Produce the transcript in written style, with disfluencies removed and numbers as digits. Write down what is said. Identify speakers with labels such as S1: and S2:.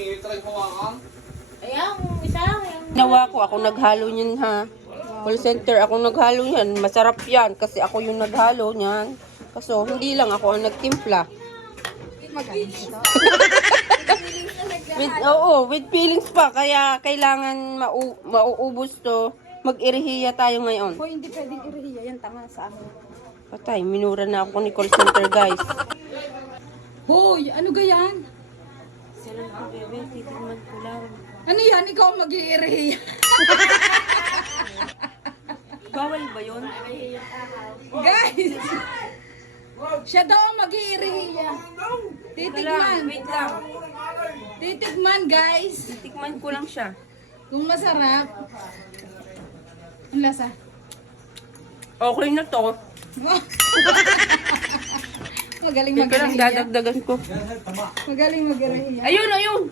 S1: Ayan, isa.
S2: Nawa ko, ako naghalo niyan ha. Call center, ako naghalo yan. Masarap yan kasi ako yung naghalo niyan. Kaso hindi lang ako ang nagtimpla. with feelings pa. Kaya kailangan mauubos to. Mag-irihiya tayo ngayon.
S1: Hoy, hindi pwedeng irihiya yan. Tanga sa amin.
S2: Patay, minura na ako ni call center guys.
S1: Hoy, ano gayan?
S2: Sila ko bebe, titigman ko lang.
S1: Ano yan? Ikaw ang mag-iirihiya.
S2: Bawal ba yun?
S1: Guys! Siya daw ang mag-iirihiya. Titigman.
S2: Wait lang.
S1: Titigman, guys.
S2: Titikman ko lang siya.
S1: Kung masarap. Ang lasa.
S2: Okay na to.
S1: Magaling
S2: Teka lang,
S1: mag-iirihiya.
S2: dadagdagan ko.
S1: Magaling mag-iirihiya.
S2: Ayun, ayun!